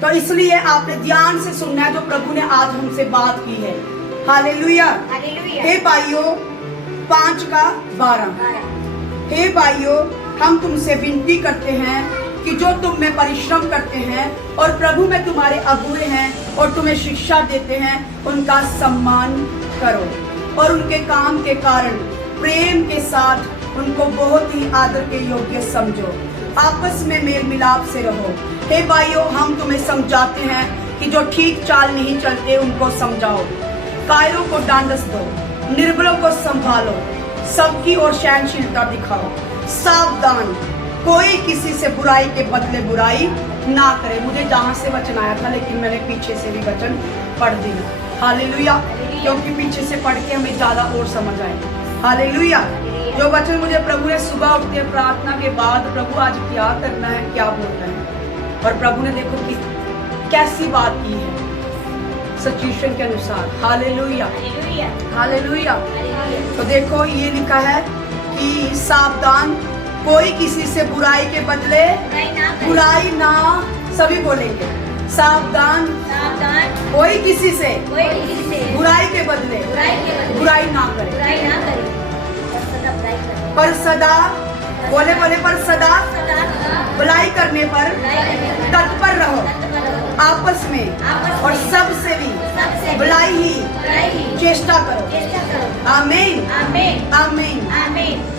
तो इसलिए आपने ध्यान से सुनना है जो प्रभु ने आज हमसे बात की है। हालेलुया। हे भाइयों 5:12, हे भाइयों हम तुमसे विनती करते हैं कि जो तुम में परिश्रम करते हैं और प्रभु में तुम्हारे अगुए हैं और तुम्हें शिक्षा देते हैं, उनका सम्मान करो और उनके काम के कारण प्रेम के साथ उनको बहुत ही आदर के योग्य समझो। आपस में मेल मिलाप से रहो। हे भाइयों हम तुम्हें समझाते हैं कि जो ठीक चाल नहीं चलते उनको समझाओ, कायरों को डांडस दो, निर्बलों को संभालो, सबकी ओर सहनशीलता दिखाओ। सावधान, कोई किसी से बुराई के बदले बुराई ना करे। मुझे जहां से वचन आया था लेकिन मैंने पीछे से भी वचन पढ़ दिया। हालेलुया, क्योंकि पीछे से पढ़ के हमें ज्यादा और समझ आए। हालेलुया। जो वचन मुझे प्रभु ने सुबह उठते प्रार्थना के बाद, प्रभु आज क्या करना है, क्या बोलना है, और प्रभु ने देखो कि कैसी बात की है सिचुएशन के अनुसार। Hallelujah, hallelujah. तो देखो ये लिखा है कि सावधान, कोई किसी से बुराई के बदले बुराई ना, सभी बोलेंगे सावधान, कोई किसी से बुराई के बदले बुराई ना करे, पर सदा बोले पर सदा भलाई करने पर तत्पर रहो, आपस में और सबसे भी भलाई ही चेष्टा करो। आमीन, आमीन।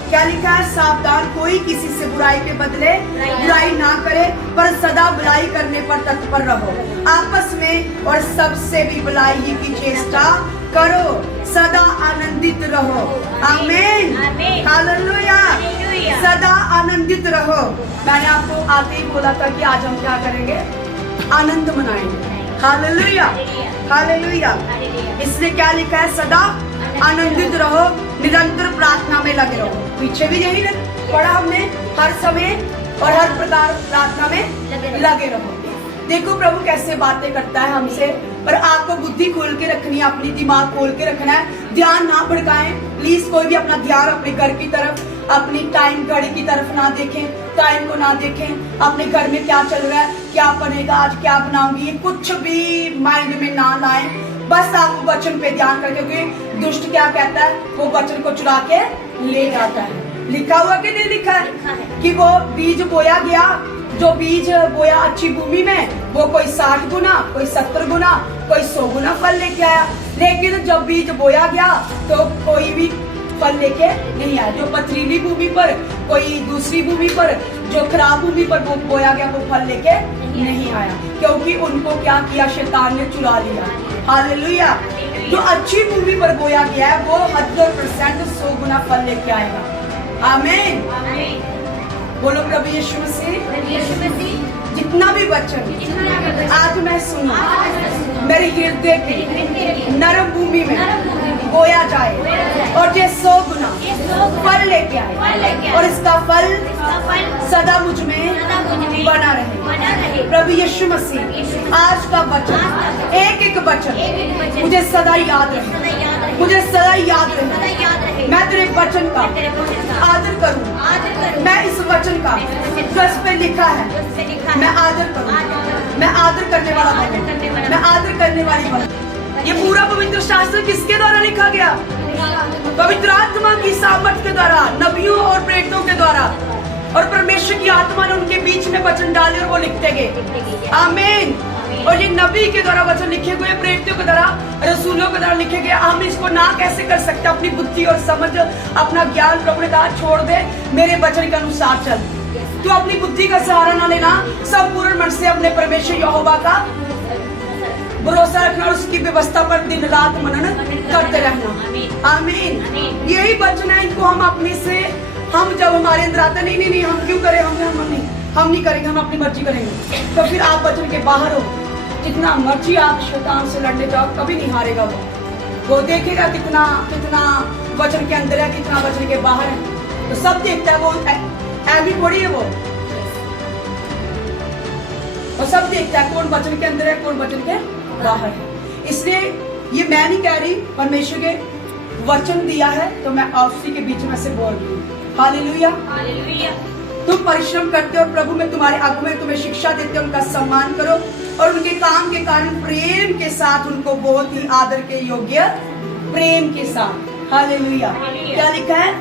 क्या लिखा है? सावधान, कोई किसी से बुराई के बदले बुराई ना करे, पर सदा भलाई करने पर तत्पर रहो, आपस में और सबसे भी भलाई ही की चेष्टा करो, सदा आनंदित रहो। आमीन, हालेलुया। सदा आनंदित रहो। मैंने आपको आते ही बोला था कि आज हम क्या करेंगे, आनंद मनाएंगे। Hallelujah, hallelujah. इसलिए क्या लिखा है? सदा आनंदित रहो, निरंतर प्रार्थना में लगे रहो। पीछे भी यही पढ़ा हमने, हर समय और हर प्रकार प्रार्थना में लगे रहो। देखो प्रभु कैसे बातें करता है हमसे, पर आपको बुद्धि खोल के रखनी है, अपनी दिमाग खोल के रखना है, ध्यान ना भटकाएं। प्लीज कोई भी अपना ध्यान अपने घर की तरफ, अपनी टाइम घड़ी की तरफ ना देखें, टाइम को ना देखें, अपने घर में क्या चल रहा है, क्या बनेगा, आज क्या बनाऊंगी, ये कुछ भी माइंड में ना लाएं। बस आप वचन पे ध्यान करके, क्योंकि दुष्ट क्या कहता है, वो वचन को चुरा के ले जाता है। लिखा हुआ कि नहीं लिखा है कि वो बीज बोया गया, जो बीज बोया अच्छी भूमि में, वो कोई 60 गुना, कोई 70 गुना, कोई 100 गुना फल लेके आया। लेकिन जब बीज बोया गया तो कोई भी फल लेके नहीं आया। जो पथरीली भूमि पर, कोई दूसरी भूमि पर, जो खराब भूमि पर वो बोया गया, वो फल लेके नहीं आया, क्योंकि उनको क्या किया, शैतान ने चुरा लिया। हालेलुया। जो अच्छी भूमि पर बोया गया है वो 100% 100 गुना फल लेके आएगा। आमीन। बोलो प्रभु यीशु मसीह। जितना भी वचन आज मैं सुनूं, मेरे हृदय की नरम भूमि में बोया जाए और ये 100 गुना फल लेके आए, और इसका फल सदा मुझ में बना रहे। प्रभु यीशु मसीह आज का वचन, एक एक वचन मुझे सदा याद रहे, मुझे सदा याद रहे। मैं तेरे वचन का आदर करूं, मैं इस वचन का जो इस पे लिखा है मैं आदर करूं, मैं आदर करने वाला बनूं, मैं आदर करने वाली बनूं। ये पूरा पवित्र शास्त्र किसके द्वारा लिखा गया? पवित्र आत्मा की सामर्थ के द्वारा, नबियों और प्रेरितों के द्वारा, और परमेश्वर की आत्मा ने उनके बीच में वचन डाले और वो लिखते गए। आमीन। और ये नबी के द्वारा वचन लिखे गए, प्रेरितों के द्वारा, रसूलों के द्वारा लिखे गए। हम इसको ना कैसे कर सकते? अपनी बुद्धि और समझ, अपना ज्ञान प्रभु ने कहा छोड़ दे, मेरे वचन के अनुसार चल। तो अपनी बुद्धि का सहारा ना लेना, संपूर्ण मन से अपने परमेश्वर यहोवा का भरोसा रखना और उसकी व्यवस्था पर दिन रात मनन करते रहना। आमीन। यही वचन है, इनको हम अपने से, हम जब हमारे अंदर आता नहीं हम क्यों करें, हम नहीं करेंगे, हम अपनी मर्जी करेंगे, तो फिर आप वचन के बाहर हो। जितना मर्जी आप शैतान से लड़ने जाओ, कभी नहीं हारेगा वो देखेगा कितना वचन के अंदर है, कितना वचन के बाहर है, तो सब देखता है। वो ऐसी थोड़ी है, वो सब देखता है कौन वचन के अंदर है, कौन वचन के बाहर है। इसलिए ये मैं नहीं कह रही, परमेश्वर के वचन दिया है तो मैं आपसी के बीच में से बोल रही हूँ। Hallelujah, hallelujah. तुम परिश्रम करते हो, प्रभु में तुम्हारे अगुवे तुम्हें शिक्षा देते हो, उनका सम्मान करो और उनके काम के कारण प्रेम के साथ उनको बहुत ही आदर के योग्य, प्रेम के साथ, हालेलुया। क्या लिखा है?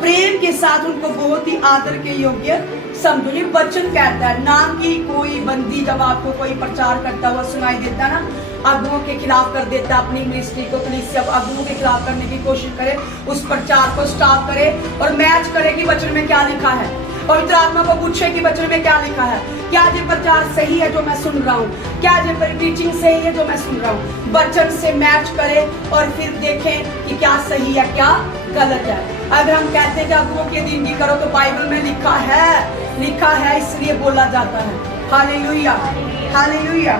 प्रेम के साथ उनको बहुत ही आदर के योग्य समझो। ये वचन कहता है ना कि कोई बंदी जब आपको कोई प्रचार करता हुआ सुनाई देता ना, अगुओं के खिलाफ कर देता, अपनी मिनिस्ट्री को कलीसिया अगुओं के खिलाफ करने की कोशिश करे, उस प्रचार को स्टॉप करे और मैच करे कि वचन में क्या लिखा है। पवित्र आत्मा को पूछे कि वचन में क्या लिखा है, क्या ये प्रचार सही है जो मैं सुन रहा हूँ, क्या ये प्रीचिंग सही है जो मैं सुन रहा हूँ। वचन से मैच करे और फिर देखें कि क्या सही है क्या गलत है। अगर हम कहते हैं कि अगुओं की अधीनगी करो तो बाइबल में लिखा है इसलिए बोला जाता है। Hallelujah, hallelujah.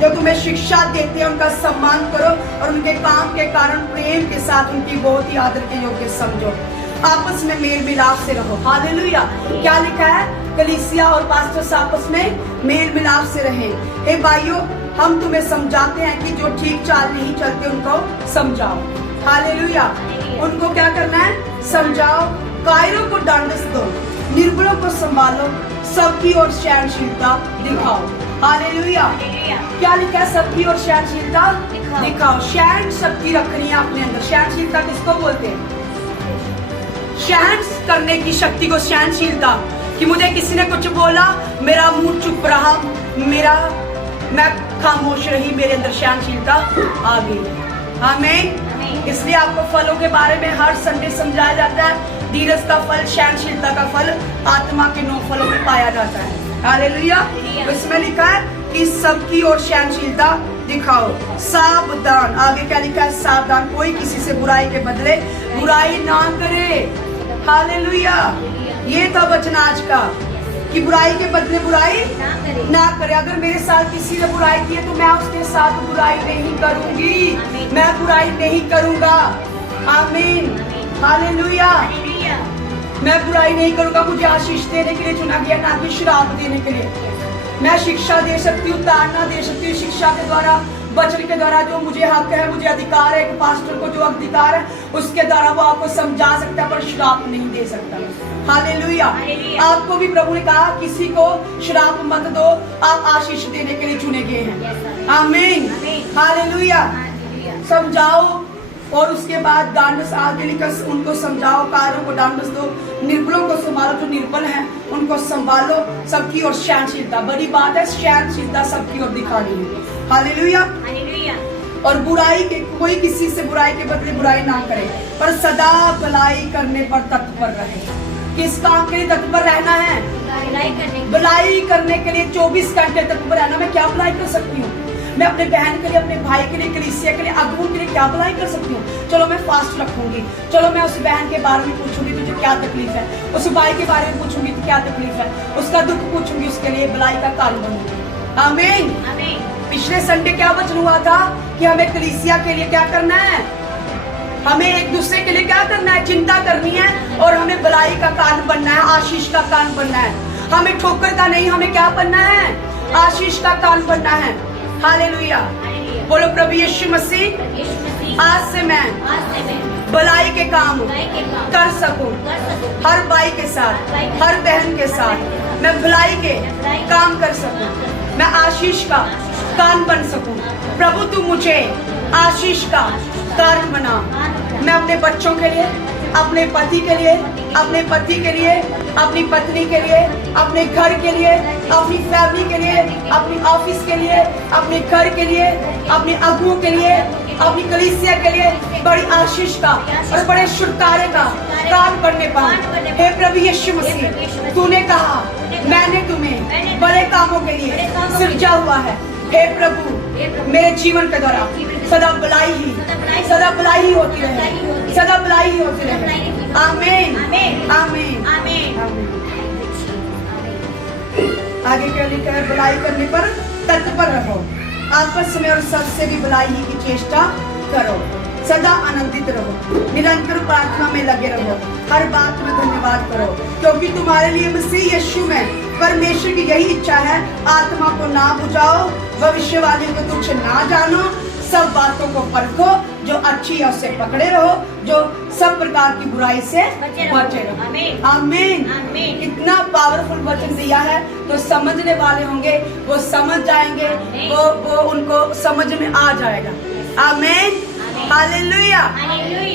जो तुम्हें शिक्षा देते हैं उनका सम्मान करो और उनके काम के कारण प्रेम के साथ उनकी बहुत ही आदर के योग्य समझो। आपस में मेल मिलाप से रहो। हालेलुया। क्या लिखा है? कलीसिया और पास्टर्स आपस में मेल मिलाप से रहें। हे भाइयों, हम तुम्हें समझाते हैं कि जो ठीक चाल नहीं चलते उनको समझाओ। हालेलुया। उनको क्या करना है? समझाओ। कायरों को दंडस दो, निर्बलों को संभालो, सबकी ओर सहनशीलता दिखाओ। हालेलुया। क्या लिखा है? सबकी ओर सहनशीलता दिखाओ। सहन शक्ति रखनी है अपने अंदर। सहनशीलता किसको बोलते हैं? सहन करने की शक्ति को सहनशीलता, कि मुझे किसी ने कुछ बोला, मेरा मुंह चुप रहा, मैं खामोश रही, मेरे अंदर सहनशीलता आ गई। आमीन। इसलिए आपको फलों के बारे में हर संडे समझाया जाता है। धीरज का फल, सहनशीलता का फल आत्मा के 9 फलों में पाया जाता है। हालेलुया। इसमें लिखा है कि सबकी ओर सहनशीलता दिखाओ। सावधान, आगे क्या लिखा है? सावधान, कोई किसी से बुराई के बदले बुराई ना करे। हालेलुया। ये था वचन आज का कि बुराई के बदले बुराई ना करे। अगर मेरे साथ किसी ने बुराई की है तो मैं उसके साथ बुराई नहीं करूंगी, मैं बुराई नहीं करूंगा। आमीन। हालेलुया। मैं बुराई नहीं करूंगा। मुझे आशीष देने के लिए चुना गया, ना कि श्राप देने के लिए। मैं शिक्षा दे सकती हूँ, ताड़ना दे सकती हूँ। शिक्षा के द्वारा, वचन के द्वारा जो मुझे हक है, मुझे अधिकार है, एक पास्टर को जो अधिकार है उसके द्वारा वो आपको समझा सकता है, पर श्राप नहीं दे सकता। हालेलुया। आपको भी प्रभु ने कहा किसी को श्राप मत दो, आप आशीष देने के लिए चुने गए हैं। आमीन। हालेलुया। समझाओ और उसके बाद दंडस आगे लिखकर उनको समझाओ। कायरों को दंडस दो, निर्बलों को संभालो, जो निर्बल हैं उनको संभालो, सबकी ओर सहनशीलता। बड़ी बात है, सहनशीलता सबकी ओर दिखानी है। हालेलुया। और बुराई के, कोई किसी से बुराई के बदले बुराई ना करे, पर सदा भलाई करने पर तत्पर रहे। किस काम के लिए तत्पर रहना है? भलाई करने के लिए 24 घंटे तत्पर रहना। मैं क्या भलाई कर सकती हूँ? मैं अपने बहन के लिए, अपने भाई के लिए, कलीसिया के लिए, अगुओं के लिए क्या भलाई कर सकती हूँ? चलो मैं फास्ट रखूंगी, चलो मैं उस बहन के बारे में पूछूंगी तुझे क्या तकलीफ है, उस भाई के बारे में पूछूंगी तो क्या तकलीफ है, उसका दुख पूछूंगी, उसके लिए भलाई का कारण बनूंगी। आमीन। पिछले संडे क्या वचन हुआ था कि हमें कलीसिया के लिए क्या करना है? हमें एक दूसरे के लिए क्या करना है? चिंता करनी है और हमें भलाई का कारण बनना है, आशीष का कारण बनना है। हमें ठोकर का नहीं, हमें क्या बनना है? आशीष का कारण बनना है। हालेलुया। बोलो प्रभु यीशु मसीह, आज से मैं भलाई के काम कर सकूं। हर भाई के साथ, हर बहन के साथ मैं भलाई के काम कर सकूं, मैं आशीष का कारण बन सकूं। प्रभु तू मुझे आशीष का कारण बना। मैं अपने बच्चों के लिए, अपने पति के लिए, अपने पति के लिए, अपनी पत्नी के लिए, अपने घर के लिए, अपनी फैमिली के लिए, अपनी ऑफिस के लिए, अपने घर के लिए, अपने अगुओं के लिए, अपनी कलीसिया के लिए बड़ी आशीष का और बड़े छुटकारे का काम करने पाऊं। हे प्रभु यीशु मसीह, तूने कहा मैंने तुम्हें बड़े कामों के लिए सृजा हुआ है। हे प्रभु, मेरे जीवन के द्वारा सदा भलाई ही होती रहे, सदा भलाई ही होती रहे। आमीन। आमीन। आगे क्या लिखा है? भलाई करने पर तत्पर रहो, आपस में और सबसे भी भलाई ही की चेष्टा करो, सदा आनंदित रहो, निरंतर प्रार्थना में लगे रहो, हर बात में धन्यवाद करो, क्योंकि तुम्हारे लिए मसीह यीशु में परमेश्वर की यही इच्छा है। आत्मा को ना बुझाओ, भविष्यवाणी को तुच्छ ना जानो, सब बातों को परखो, जो अच्छी है उससे पकड़े रहो, जो सब प्रकार की बुराई से बचे रहो। आमीन आमीन। कितना पावरफुल वचन दिया है। तो समझने वाले होंगे वो समझ जाएंगे, वो उनको समझ में आ जाएगा। आमीन हालेलुया।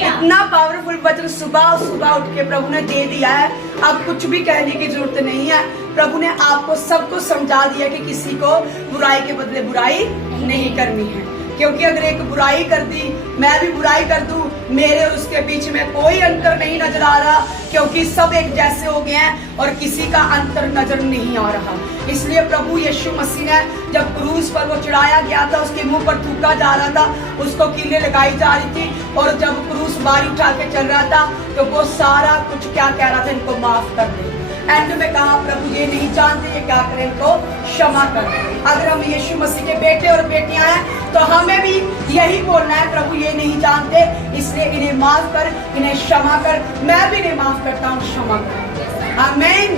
इतना पावरफुल वचन सुबह उठ के प्रभु ने दे दिया है। अब कुछ भी कहने की जरूरत नहीं है। प्रभु ने आपको सबको समझा दिया कि किसी को बुराई के बदले बुराई नहीं करनी है, क्योंकि अगर एक बुराई कर दी, मैं भी बुराई कर दूं, मेरे और उसके बीच में कोई अंतर नहीं नजर आ रहा, क्योंकि सब एक जैसे हो गए हैं और किसी का अंतर नजर नहीं आ रहा। इसलिए प्रभु यीशु मसीह ने जब क्रूस पर वो चढ़ाया गया था, उसके मुंह पर थूका जा रहा था, उसको कीलें लगाई जा रही थी, और जब क्रूस बारी उठा के चल रहा था तो वो सारा कुछ क्या कह रहा था, इनको माफ कर दे। एंड में कहा प्रभु ये नहीं जानते ये क्या करें, इनको क्षमा कर। अगर हम यीशु मसीह के बेटे और बेटियां हैं तो हमें भी यही बोलना है, प्रभु ये नहीं जानते इसलिए इन्हें माफ कर, इन्हें क्षमा कर। मैं भी इन्हें माफ करता हूँ, क्षमा कर। आमीन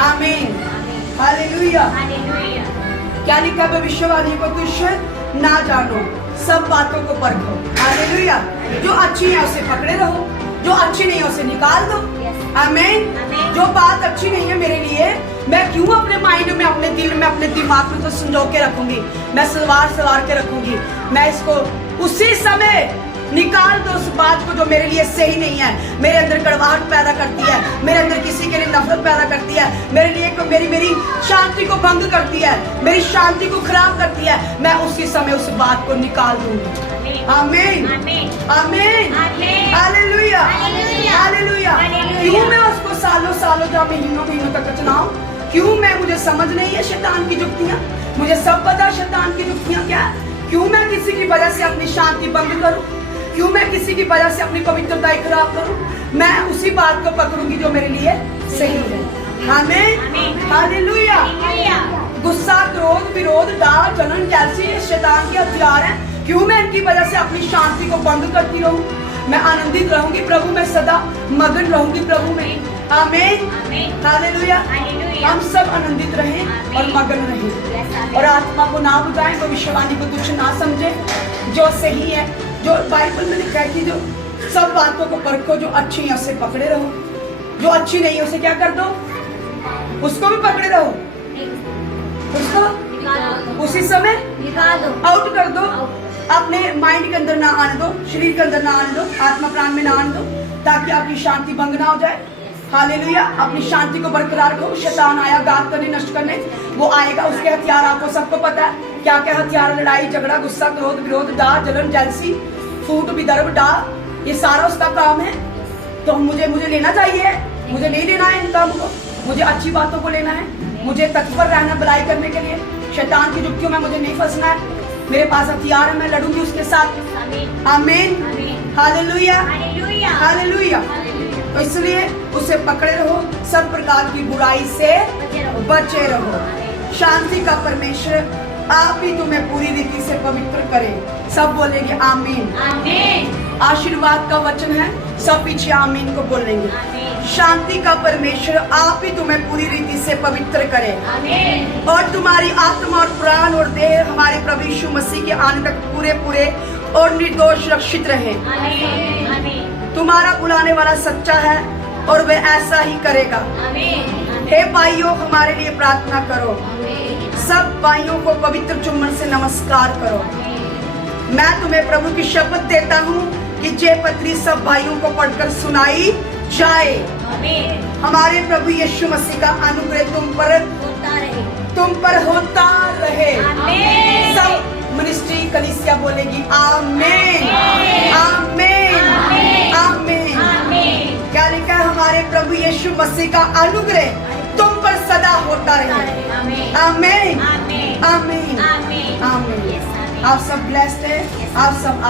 आमीन हालेलुया। क्या लिखा भविष्यवाणी को तुच्छ ना जानो, सब बातों को परखो। हालेलुया। जो अच्छी है उसे पकड़े रहो, जो अच्छी नहीं है उसे निकाल दो। आमीन। जो बात अच्छी नहीं है मेरे लिए, मैं क्यों अपने माइंड में, अपने दिल में, अपने दिमाग में तो संजो के रखूंगी, मैं सवार के रखूंगी। मैं इसको उसी समय निकाल दो उस बात को जो मेरे लिए सही नहीं है, मेरे अंदर कड़वाहट पैदा करती है, मेरे अंदर किसी के लिए नफरत पैदा करती है, मेरे लिए मेरी शांति को भंग करती है, मेरी शांति को खराब करती है। मैं उसी समय उस बात को निकाल दूंगी। आमीन आमीन हालेलुया हालेलुया। क्यों मैं उसको सालों या महीनों तक चलाऊं? क्यों मुझे समझ नहीं है शैतान की जुक्तियां, मुझे सब पता शैतान की जुक्तियां क्या है। क्यों मैं किसी की वजह से अपनी शांति भंग करूं? क्यों मैं किसी की वजह से अपनी पवित्रता खराब करूं? मैं उसी बात को पकड़ूंगी जो मेरे लिए सही है। आमीन हालेलुया। गुस्सा, क्रोध, विरोध, डाह, जलन जैसी शैतान के हथियार हैं। क्यों मैं इनकी वजह से अपनी शांति को भंग करती रहूं? मैं आनंदित रहूंगी प्रभु में, सदा मगन रहूंगी प्रभु में। आमीन हालेलुया। हम सब आनंदित रहें और मगन रहें, और आत्मा को ना बुझाएं, भविष्यवाणी को तुच्छ ना समझें। जो सही है, जो बाइबल में लिखा है कि जो सब बातों को परखो, जो अच्छी है उसे पकड़े रहो, जो अच्छी नहीं है उसे क्या कर दो, उसको भी पकड़े रहो, उसको उसी समय निकाल दो, आउट कर दो। अपने माइंड के अंदर ना आने दो, शरीर के अंदर ना आने दो, आत्मा प्राण में ना आने दो, ताकि आपकी शांति भंग ना हो जाए। हालेलुया। अपनी शांति को बरकरार रखो। शैतान आया घात करने, नष्ट करने, वो आएगा। उसके हथियार आपको सबको पता है क्या क्या हथियार, लड़ाई झगड़ा, गुस्सा, क्रोध, विरोध, डाह, जलन, जेलसी, फूट, विदर्भ, डाह, ये सारा उसका काम है। तो मुझे लेना चाहिए? मुझे नहीं लेना है इन कामों को, मुझे अच्छी बातों को लेना है, मुझे तत्पर रहना भलाई करने के लिए। शैतान की जुक्तियों में मुझे नहीं फंसना है। मेरे पास हथियार है, मैं लड़ूंगी उसके साथ। आमीन हालेलुया हालेलुया। तो इसलिए उसे पकड़े रहो, सब प्रकार की बुराई से बचे रहो। शांति का परमेश्वर आप ही तुम्हें पूरी रीति से पवित्र करे। सब बोलेंगे आमीन आमीन। आशीर्वाद का वचन है, सब पीछे आमीन को बोलेंगे। शांति का परमेश्वर आप ही तुम्हें पूरी रीति से पवित्र करे, आमीन। और तुम्हारी आत्मा और प्राण और देह हमारे प्रभु यीशु मसीह के आने तक पूरे और निर्दोष सुरक्षित रहे। आमीन। तुम्हारा बुलाने वाला सच्चा है और वह ऐसा ही करेगा। आमीन। हे भाइयों, हमारे लिए प्रार्थना करो। सब भाइयों को पवित्र चुम्बन से नमस्कार करो। मैं तुम्हें प्रभु की शपथ देता हूँ कि ये पत्री सब भाइयों को पढ़कर सुनाई जाए। आमीन। हमारे प्रभु यीशु मसीह का अनुग्रह तुम पर होता रहे। आमीन। सब मिनिस्ट्री कलीसिया बोलेगी आमीन आमीन आमीन। क्या लिखा है? हमारे प्रभु यीशु मसीह का अनुग्रह तुम पर सदा होता रहे। आमीन आमीन आमीन। आप सब ब्लेस्ड है, आप सब